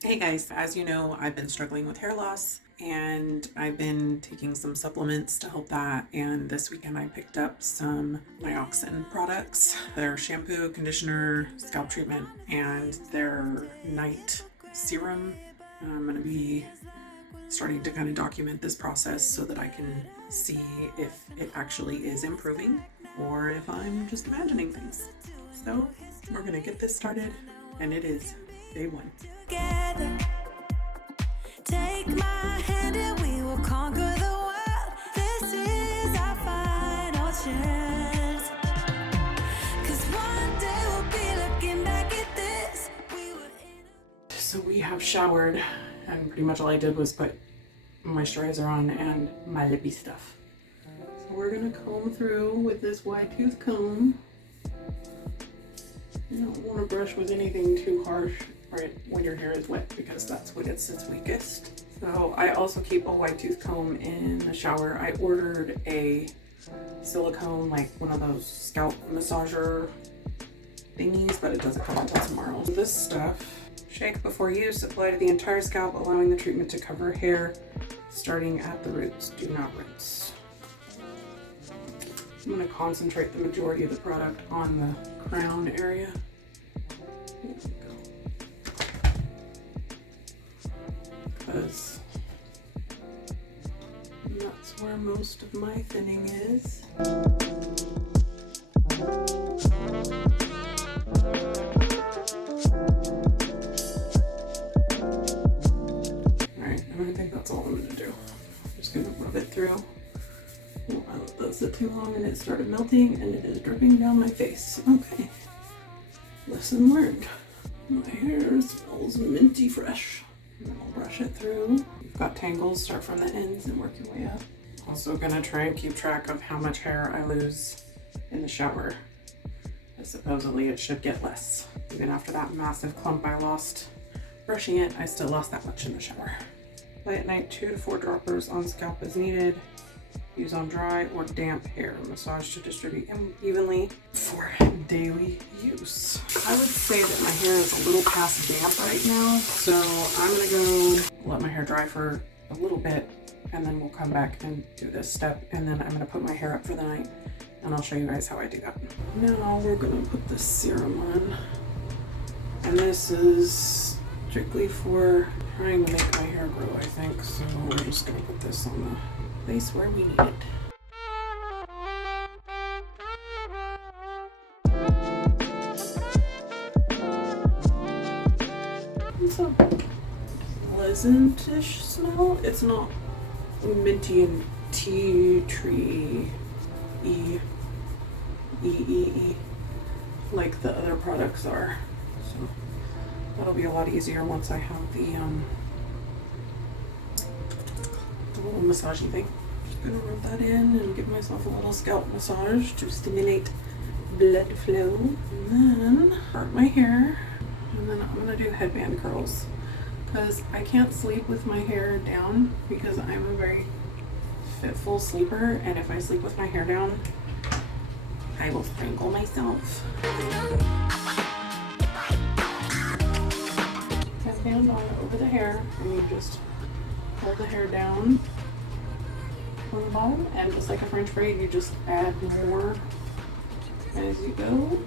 Hey guys, as you know, I've been struggling with hair loss and I've been taking some supplements to help that. And this weekend I picked up some Nioxin products, their shampoo, conditioner, scalp treatment, and their night serum. I'm going to be starting to kind of document this process so that I can see if it actually is improving or if I'm just imagining things. So we're going to get this started, and it is day one. Together. Take my hand and we will conquer the world. This is our final chance. 'Cause one day we'll be looking back at this. So we have showered, and pretty much all I did was put moisturizer on and my lippy stuff. So we're gonna comb through with this wide tooth comb. You don't want to brush with anything too harsh right when your hair is wet because that's when it's its weakest. So I also keep a wide tooth comb in the shower. I ordered a silicone, like one of those scalp massager thingies, but it doesn't come until tomorrow. This stuff, shake before use, apply to the entire scalp, allowing the treatment to cover hair starting at the roots. Do not rinse. I'm going to concentrate the majority of the product on the crown area. Because that's where most of my thinning is. Alright, and I think that's all I'm going to do. I'm just going to rub it through. Oh, I let that sit too long and it started melting and it is dripping down my face. Okay. Lesson learned. My hair smells minty fresh. And then I'll brush it through. If you've got tangles, start from the ends and work your way up. Also gonna try and keep track of how much hair I lose in the shower. As supposedly it should get less. Even after that massive clump I lost brushing it, I still lost that much in the shower. Apply at night, 2 to 4 droppers on scalp as needed. Use on dry or damp hair. Massage to distribute evenly for daily use. I would say that my hair is a little past damp right now, so I'm gonna go let my hair dry for a little bit and then we'll come back and do this step, and then I'm gonna put my hair up for the night and I'll show you guys how I do that. Now we're gonna put this serum on, and this is strictly for trying to make my hair grow, I think, so we're just gonna put this on the place where we need it. It's a pleasant-ish smell. It's not minty and tea tree like the other products are. So that'll be a lot easier once I have the little massagey thing. Just gonna rub that in and give myself a little scalp massage to stimulate blood flow. And then part my hair, and then I'm gonna do headband curls because I can't sleep with my hair down because I'm a very fitful sleeper, and if I sleep with my hair down, I will strangle myself. Headband on over the hair, and you just hold the hair down on the bottom, and just like a French braid, you just add more as you go.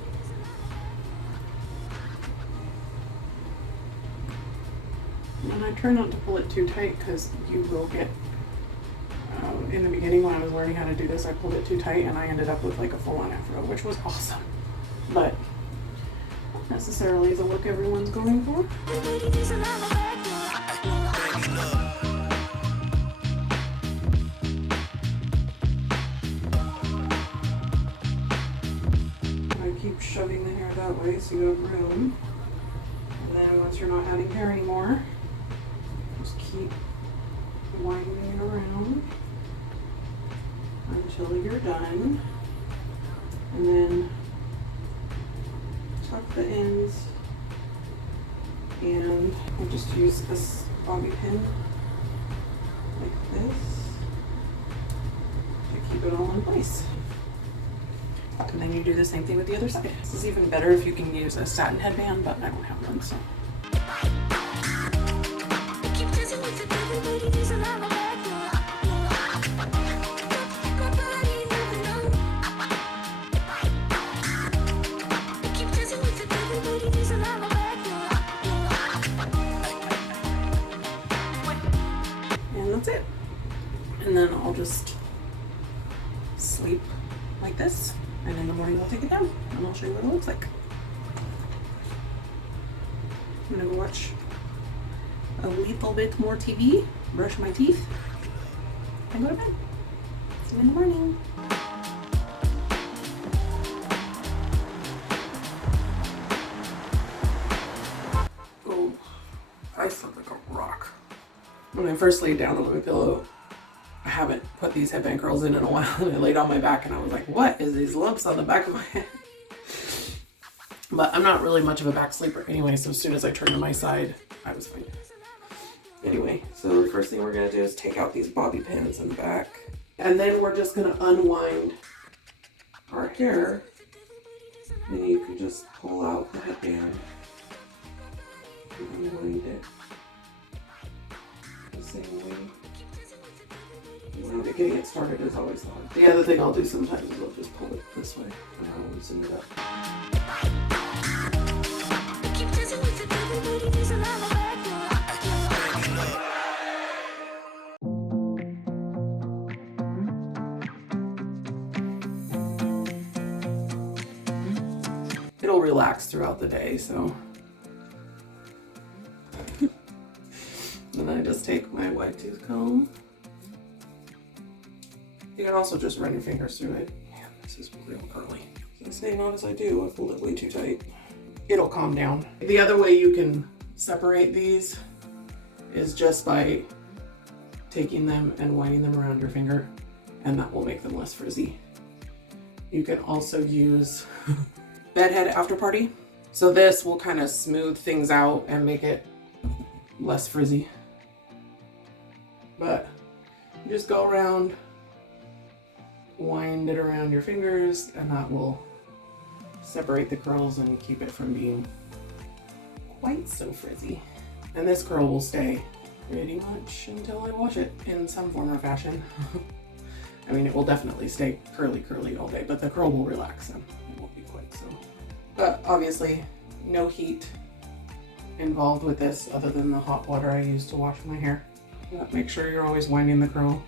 And I try not to pull it too tight because you will get, in the beginning when I was learning how to do this, I pulled it too tight and I ended up with like a full-on afro, which was awesome, but not necessarily the look everyone's going for. I keep shoving the hair that way so you have room, and then once you're not adding hair anymore, just keep winding it around until you're done, and then tuck the ends, and I just use this bobby pin like this to keep it all in place. And then you do the same thing with the other side. This is even better if you can use a satin headband, but I don't have one, so. And then I'll just sleep like this, and in the morning I'll take it down and I'll show you what it looks like. I'm gonna go watch a little bit more TV, brush my teeth, and go to bed. See you in the morning. Oh, I slept like a rock. When I first laid down on my pillow, I haven't put these headband curls in a while, and I laid on my back and I was like, what is these lumps on the back of my head? But I'm not really much of a back sleeper anyway, so as soon as I turned to my side, I was fine. Anyway, so the first thing we're gonna do is take out these bobby pins in the back, and then we're just gonna unwind our hair. And you can just pull out the headband and unwind it the same way. Getting it started is always hard. The other thing I'll do sometimes is I'll just pull it this way and I'll loosen it up. It'll relax throughout the day, so. And then I just take my white tooth comb. You can also just run your fingers through it. Man, this is real curly. As I say, not as I do, I pulled it way too tight. It'll calm down. The other way you can separate these is just by taking them and winding them around your finger, and that will make them less frizzy. You can also use bedhead after party. So this will kind of smooth things out and make it less frizzy. But you just go around, wind it around your fingers, and that will separate the curls and keep it from being quite so frizzy. And this curl will stay pretty much until I wash it in some form or fashion. I mean, it will definitely stay curly all day, but the curl will relax and it won't be quite so. But obviously, no heat involved with this other than the hot water I use to wash my hair. But make sure you're always winding the curl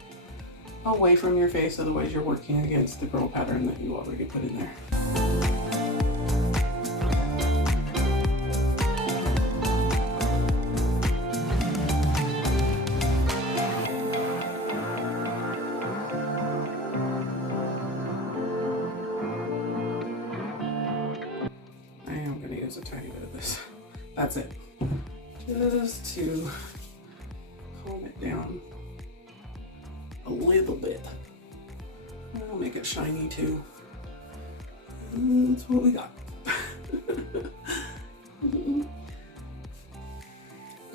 away from your face, otherwise you're working against the curl pattern that you already put in there. I am going to use a tiny bit of this. That's it. Just to calm it down a little bit. I'll make it shiny too. And that's what we got.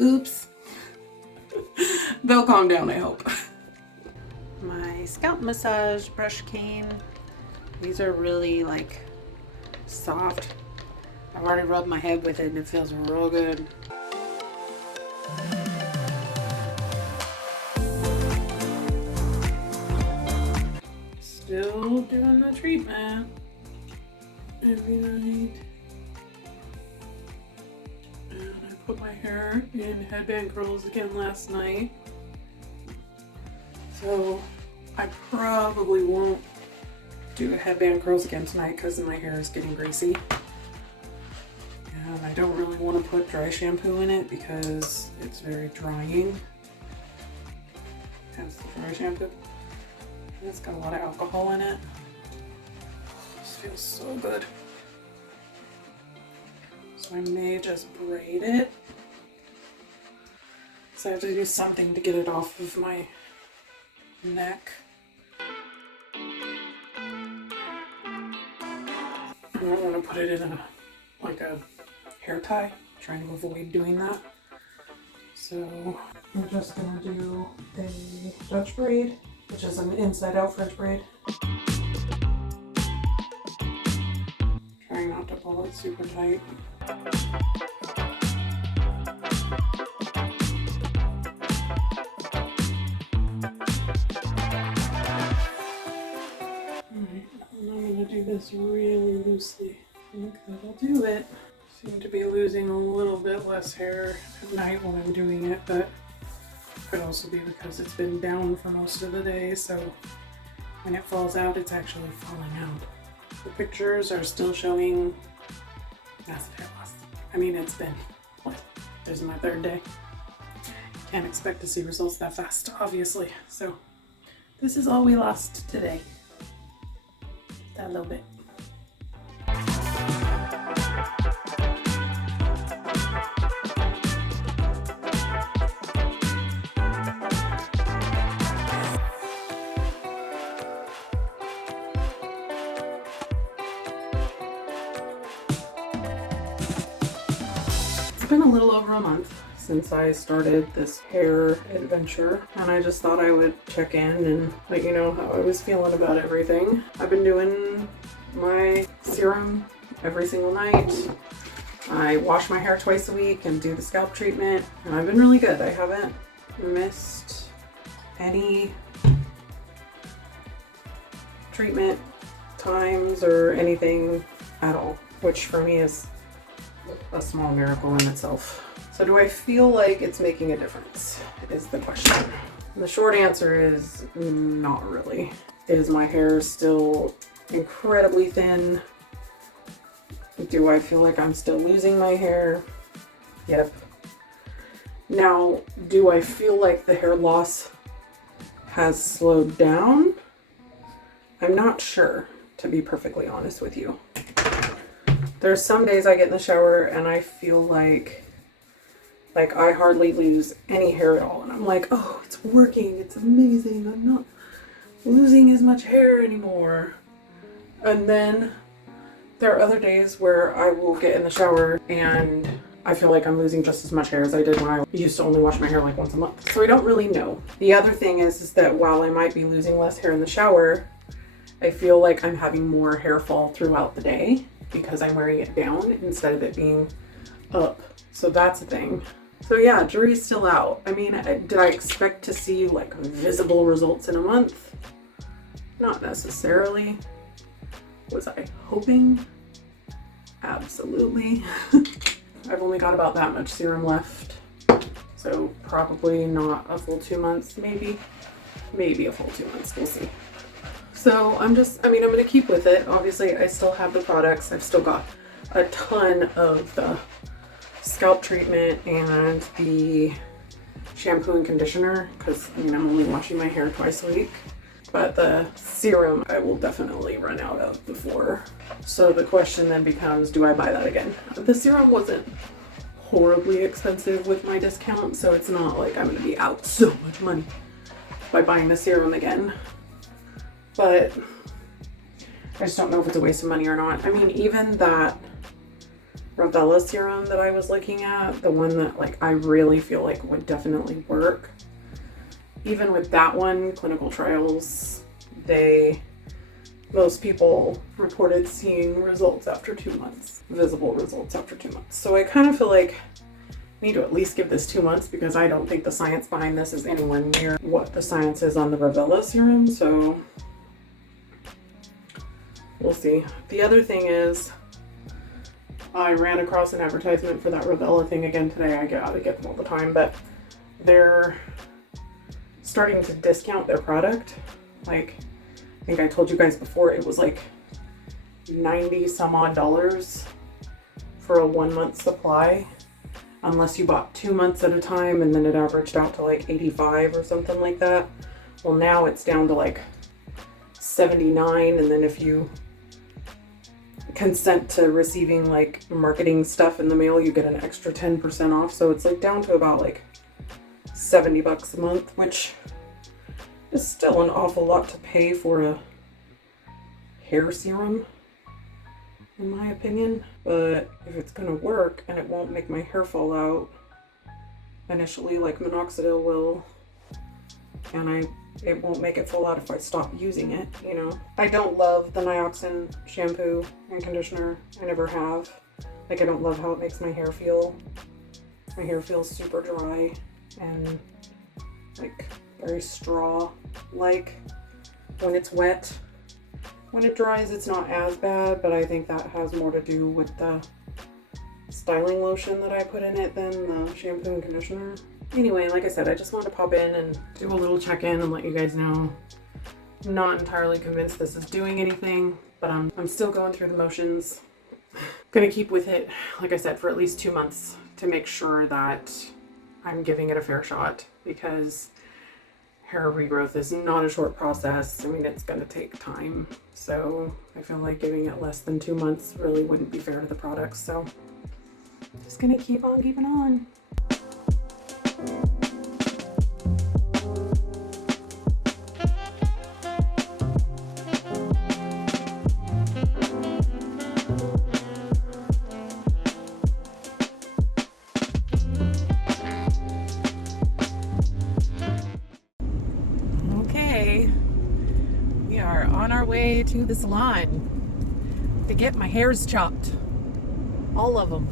Oops. They'll calm down, I hope. My scalp massage brush cane. These are really like soft. I've already rubbed my head with it and it feels real good. Still doing the treatment every night. And I put my hair in headband curls again last night. So I probably won't do headband curls again tonight because my hair is getting greasy. And I don't really want to put dry shampoo in it because it's very drying. Hence the dry shampoo. It's got a lot of alcohol in it. This feels so good. So I may just braid it. So I have to do something to get it off of my neck. I don't want to put it in a hair tie. I'm trying to avoid doing that. So I'm just gonna do a Dutch braid, which is an inside-out French braid. Trying not to pull it super tight. Alright, and I'm gonna do this really loosely. I think that'll do it. Seem to be losing a little bit less hair at night when I'm doing it, but Could also be because it's been down for most of the day, so when it falls out, it's actually falling out. The pictures are still showing massive hair loss. I mean, it's been, what? This is my third day. Can't expect to see results that fast, obviously. So this is all we lost today. That little bit. It's been a little over a month since I started this hair adventure, and I just thought I would check in and let you know how I was feeling about everything. I've been doing my serum every single night. I wash my hair twice a week and do the scalp treatment, and I've been really good. I haven't missed any treatment times or anything at all, which for me is a small miracle in itself. So do I feel like it's making a difference is the question. And the short answer is not really. Is my hair still incredibly thin? Do I feel like I'm still losing my hair? Yep. Now, do I feel like the hair loss has slowed down? I'm not sure, to be perfectly honest with you. There's some days I get in the shower and I feel like I hardly lose any hair at all. And I'm like, oh, it's working. It's amazing. I'm not losing as much hair anymore. And then there are other days where I will get in the shower and I feel like I'm losing just as much hair as I did when I used to only wash my hair like once a month. So I don't really know. The other thing is that while I might be losing less hair in the shower, I feel like I'm having more hair fall throughout the day because I'm wearing it down instead of it being up. So that's a thing. So yeah, jury's still out. I mean, did I expect to see like visible results in a month? Not necessarily. Was I hoping? Absolutely. I've only got about that much serum left. So probably not a full 2 months, maybe a full 2 months, we'll see. So I'm gonna keep with it. Obviously I still have the products. I've still got a ton of the scalp treatment and the shampoo and conditioner because I'm only washing my hair twice a week. But the serum I will definitely run out of before. So the question then becomes, do I buy that again? The serum wasn't horribly expensive with my discount, so it's not like I'm gonna be out so much money by buying the serum again. But I just don't know if it's a waste of money or not. I mean, even that Ravella serum that I was looking at, the one that like I really feel like would definitely work, even with that one, clinical trials, most people reported seeing results after 2 months, visible results after 2 months. So I kind of feel like I need to at least give this 2 months because I don't think the science behind this is anywhere near what the science is on the Ravella serum. So we'll see. The other thing is I ran across an advertisement for that Ravella thing again today. I get them all the time, but they're starting to discount their product. Like, I think I told you guys before, it was like $90 some odd for a 1 month supply, unless you bought 2 months at a time, and then it averaged out to like 85 or something like that. Well, now it's down to like 79, and then if you consent to receiving like marketing stuff in the mail, you get an extra 10% off. So it's like down to about like $70 a month, which is still an awful lot to pay for a hair serum, in my opinion. But if it's gonna work and it won't make my hair fall out initially like minoxidil will, and it won't make it fall out if I stop using it, I don't love the Nioxin shampoo and conditioner. I never have. Like, I don't love how it makes my hair feel. My hair feels super dry and like very straw-like when it's wet. When it dries, it's not as bad, but I think that has more to do with the styling lotion that I put in it than the shampoo and conditioner. Anyway, like I said, I just wanted to pop in and do a little check-in and let you guys know. I'm not entirely convinced this is doing anything, but I'm still going through the motions. Gonna keep with it, like I said, for at least 2 months to make sure that I'm giving it a fair shot, because hair regrowth is not a short process. I mean, it's gonna take time. So I feel like giving it less than 2 months really wouldn't be fair to the products. So just gonna keep on keeping on. On our way to the salon to get my hairs chopped. All of them.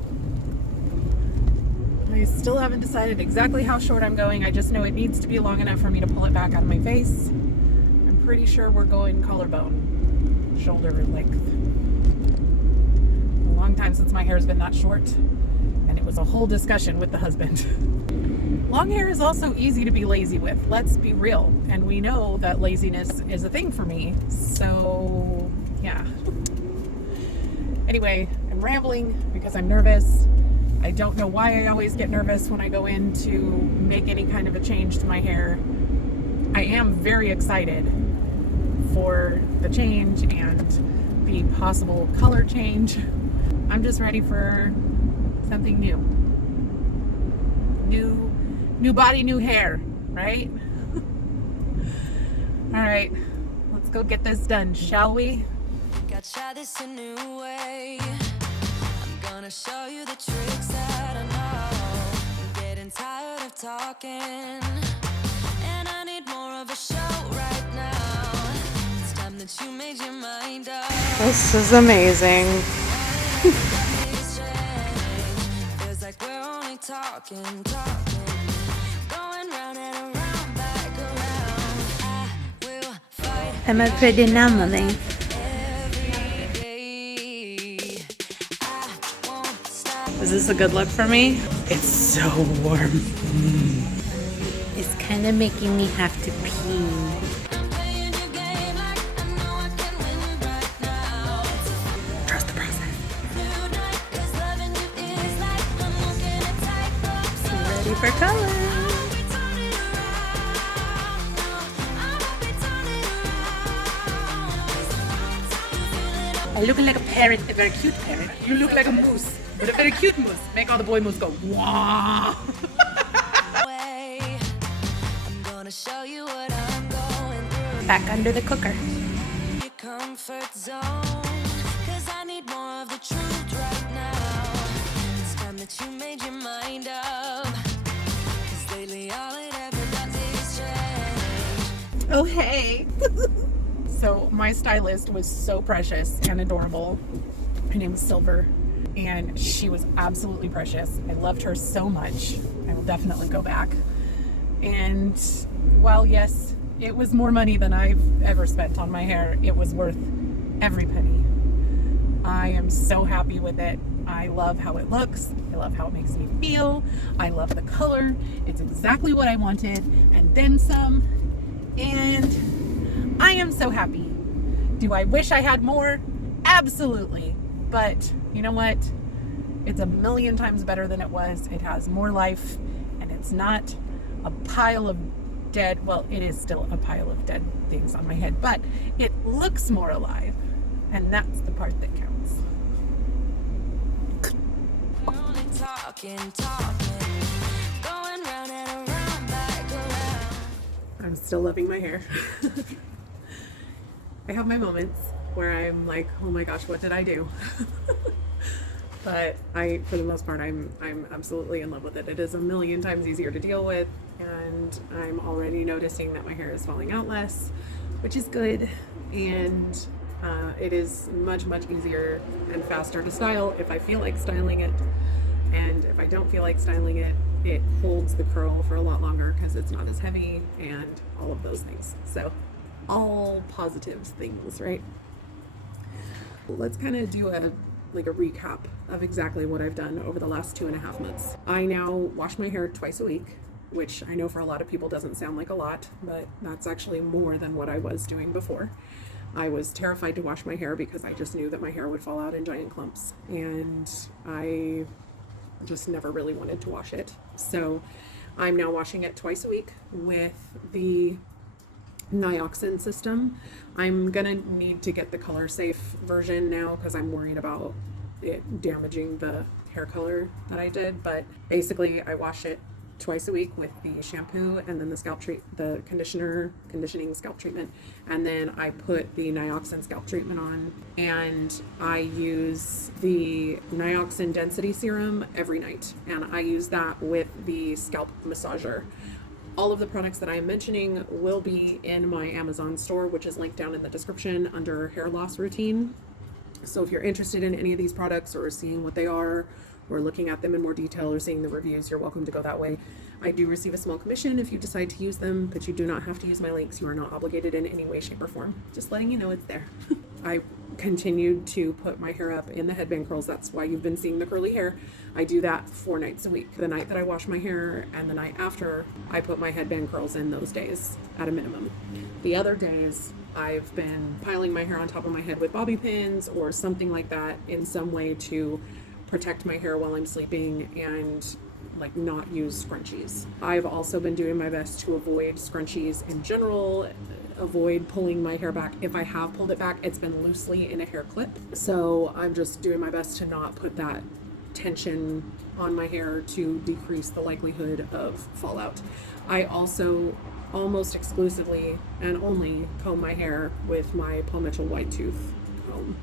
I still haven't decided exactly how short I'm going. I just know it needs to be long enough for me to pull it back out of my face. I'm pretty sure we're going collarbone, shoulder length. A long time since my hair's been that short, and it was a whole discussion with the husband. Long hair is also easy to be lazy with, let's be real. And we know that laziness is a thing for me. So, yeah. Anyway, I'm rambling because I'm nervous. I don't know why I always get nervous when I go in to make any kind of a change to my hair. I am very excited for the change and the possible color change. I'm just ready for something new. New body, new hair, right? All right, let's go get this done, shall we? Gotta try this a new way. I'm gonna show you the tricks that I know. I'm getting tired of talking, and I need more of a show right now. It's time that you made your mind up. This is amazing. Feels like we're only talking. Am I pretty now, mommy? Is this a good look for me? It's so warm. It's kind of making me have to pee. Trust the process. Ready for color. I look like a parrot, a very cute parrot. You look like a moose, but a very cute moose. Make all the boy moose go, wah. I'm gonna show you what I'm going through. Back under the cooker. Your comfort zone, 'cause I need more of the truth right now. It's time that you made your mind up, 'cause lately all it ever does is change. Oh, hey. So my stylist was so precious and adorable. Her name is Silver, and she was absolutely precious. I loved her so much. I will definitely go back. And while yes, it was more money than I've ever spent on my hair, it was worth every penny. I am so happy with it. I love how it looks. I love how it makes me feel. I love the color. It's exactly what I wanted, and then some. And I am so happy. Do I wish I had more? Absolutely. But you know what? It's a million times better than it was. It has more life, and it's not a pile of dead, well, it is still a pile of dead things on my head, but it looks more alive, and that's the part that counts. We're only talking, going round and around, back around. I'm still loving my hair. I have my moments where I'm like, oh my gosh, what did I do? But for the most part, I'm absolutely in love with it. It is a million times easier to deal with, and I'm already noticing that my hair is falling out less, which is good. And it is much easier and faster to style if I feel like styling it. And if I don't feel like styling it, it holds the curl for a lot longer because it's not as heavy and all of those things. So all positive things, right? Let's kind of do a like a recap of exactly what I've done over the last 2.5 months. I now wash my hair twice a week, which I know for a lot of people doesn't sound like a lot, but that's actually more than what I was doing before. I was terrified to wash my hair because I just knew that my hair would fall out in giant clumps, and I just never really wanted to wash it. So I'm now washing it twice a week with the Nioxin system. I'm gonna need to get the color safe version now because I'm worried about it damaging the hair color that I did. But basically I wash it twice a week with the shampoo and then the conditioning scalp treatment, and then I put the Nioxin scalp treatment on, and I use the Nioxin density serum every night, and I use that with the scalp massager. All of the products that I am mentioning will be in my Amazon store, which is linked down in the description under hair loss routine. So if you're interested in any of these products or seeing what they are, or looking at them in more detail, or seeing the reviews, you're welcome to go that way. I do receive a small commission if you decide to use them, but you do not have to use my links. You are not obligated in any way, shape, or form. Just letting you know it's there. I continued to put my hair up in the headband curls. That's why you've been seeing the curly hair. I do that 4 nights a week. The night that I wash my hair and the night after, I put my headband curls in those days at a minimum. The other days, I've been piling my hair on top of my head with bobby pins or something like that in some way to protect my hair while I'm sleeping and like not use scrunchies. I've also been doing my best to avoid scrunchies in general, avoid pulling my hair back. If I have pulled it back, it's been loosely in a hair clip. So I'm just doing my best to not put that tension on my hair to decrease the likelihood of fallout. I also almost exclusively and only comb my hair with my Paul Mitchell wide tooth comb.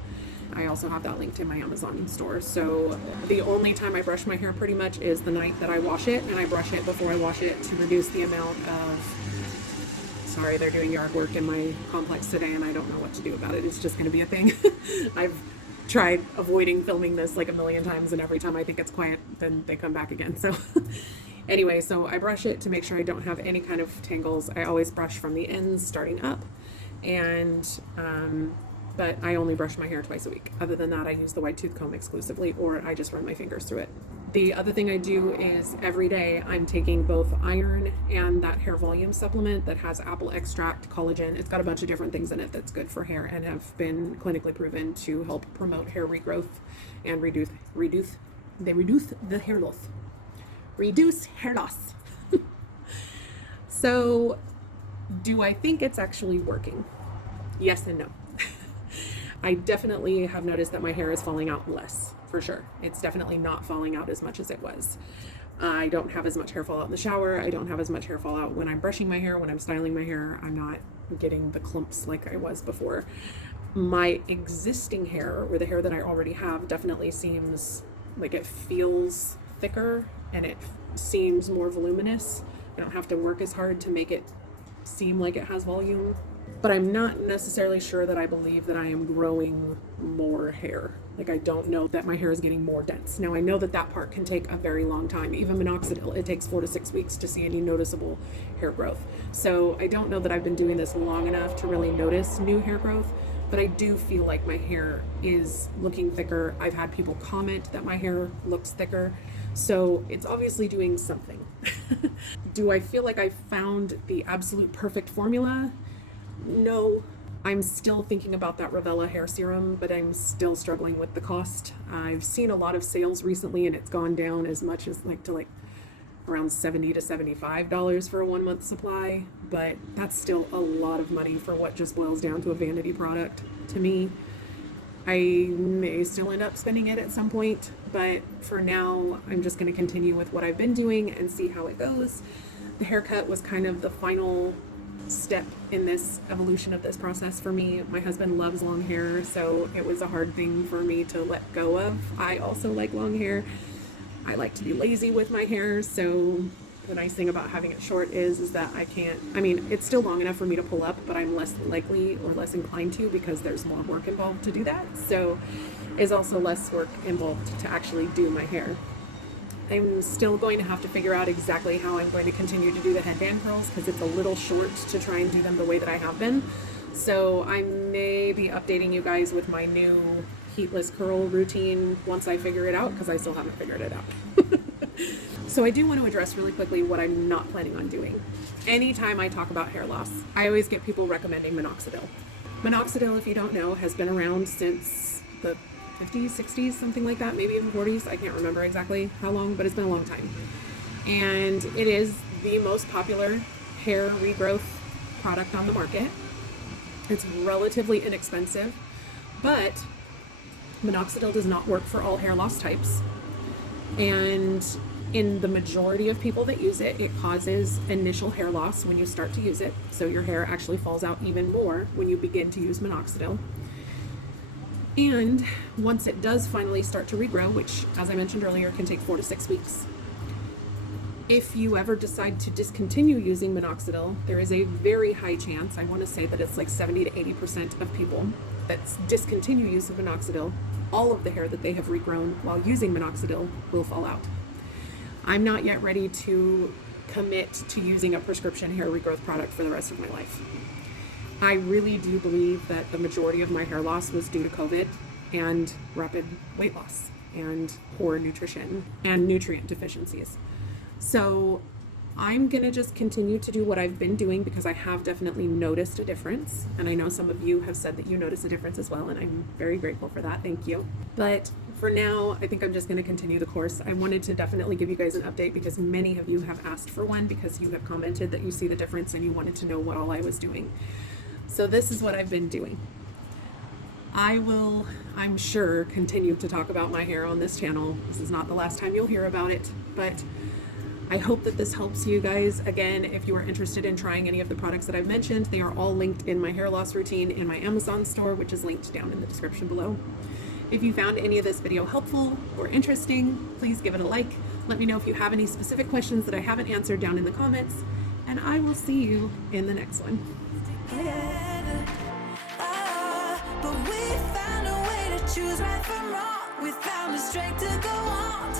I also have that linked in my Amazon store. So the only time I brush my hair pretty much is the night that I wash it, and I brush it before I wash it to reduce the amount of, sorry, they're doing yard work in my complex today and I don't know what to do about it. It's just going to be a thing. I've tried avoiding filming this like a million times, and every time I think it's quiet, then they come back again. So anyway, so I brush it to make sure I don't have any kind of tangles. I always brush from the ends starting up, and but I only brush my hair twice a week. Other than that, I use the wide tooth comb exclusively, or I just run my fingers through it. The other thing I do is every day I'm taking both iron and that hair volume supplement that has apple extract, collagen. It's got a bunch of different things in it that's good for hair and have been clinically proven to help promote hair regrowth and reduce the hair loss. Reduce hair loss. So, do I think it's actually working? Yes and no. I definitely have noticed that my hair is falling out less, for sure. It's definitely not falling out as much as it was. I don't have as much hair fall out in the shower. I don't have as much hair fall out when I'm brushing my hair, when I'm styling my hair. I'm not getting the clumps like I was before. My existing hair, or the hair that I already have, definitely seems like it feels thicker and it seems more voluminous. I don't have to work as hard to make it seem like it has volume. But I'm not necessarily sure that I believe that I am growing more hair. Like, I don't know that my hair is getting more dense. Now, I know that that part can take a very long time. Even minoxidil, it takes 4 to 6 weeks to see any noticeable hair growth. So I don't know that I've been doing this long enough to really notice new hair growth, but I do feel like my hair is looking thicker. I've had people comment that my hair looks thicker. So it's obviously doing something. Do I feel like I found the absolute perfect formula? No. I'm still thinking about that Ravella hair serum, but I'm still struggling with the cost. I've seen a lot of sales recently, and it's gone down as much as like around $70 to $75 for a 1 month supply, but that's still a lot of money for what just boils down to a vanity product to me. I may still end up spending it at some point, but for now, I'm just going to continue with what I've been doing and see how it goes. The haircut was kind of the final step in this evolution of this process for me. My husband loves long hair, so it was a hard thing for me to let go of. I also like long hair. I like to be lazy with my hair, so the nice thing about having it short is that it's still long enough for me to pull up, but I'm less likely or less inclined to because there's more work involved to do that. So is also less work involved to actually do my hair. I'm still going to have to figure out exactly how I'm going to continue to do the headband curls because it's a little short to try and do them the way that I have been. So I may be updating you guys with my new heatless curl routine once I figure it out, because I still haven't figured it out. So I do want to address really quickly what I'm not planning on doing. Anytime I talk about hair loss, I always get people recommending minoxidil. Minoxidil, if you don't know, has been around since the 50s, 60s, something like that, maybe even 40s. I can't remember exactly how long, but it's been a long time. And it is the most popular hair regrowth product on the market. It's relatively inexpensive, but minoxidil does not work for all hair loss types. And in the majority of people that use it, it causes initial hair loss when you start to use it. So your hair actually falls out even more when you begin to use minoxidil. And once it does finally start to regrow, which, as I mentioned earlier, can take 4 to 6 weeks, if you ever decide to discontinue using minoxidil, there is a very high chance, I want to say that it's like 70 to 80% of people that discontinue use of minoxidil, all of the hair that they have regrown while using minoxidil will fall out. I'm not yet ready to commit to using a prescription hair regrowth product for the rest of my life. I really do believe that the majority of my hair loss was due to COVID and rapid weight loss and poor nutrition and nutrient deficiencies. So I'm going to just continue to do what I've been doing because I have definitely noticed a difference. And I know some of you have said that you notice a difference as well, and I'm very grateful for that. Thank you. But for now, I think I'm just going to continue the course. I wanted to definitely give you guys an update because many of you have asked for one because you have commented that you see the difference and you wanted to know what all I was doing. So this is what I've been doing. I will, I'm sure, continue to talk about my hair on this channel. This is not the last time you'll hear about it, but I hope that this helps you guys. Again, if you are interested in trying any of the products that I've mentioned, they are all linked in my hair loss routine in my Amazon store, which is linked down in the description below. If you found any of this video helpful or interesting, please give it a like. Let me know if you have any specific questions that I haven't answered down in the comments, and I will see you in the next one. But we found a way to choose right from wrong. We found the strength to go on.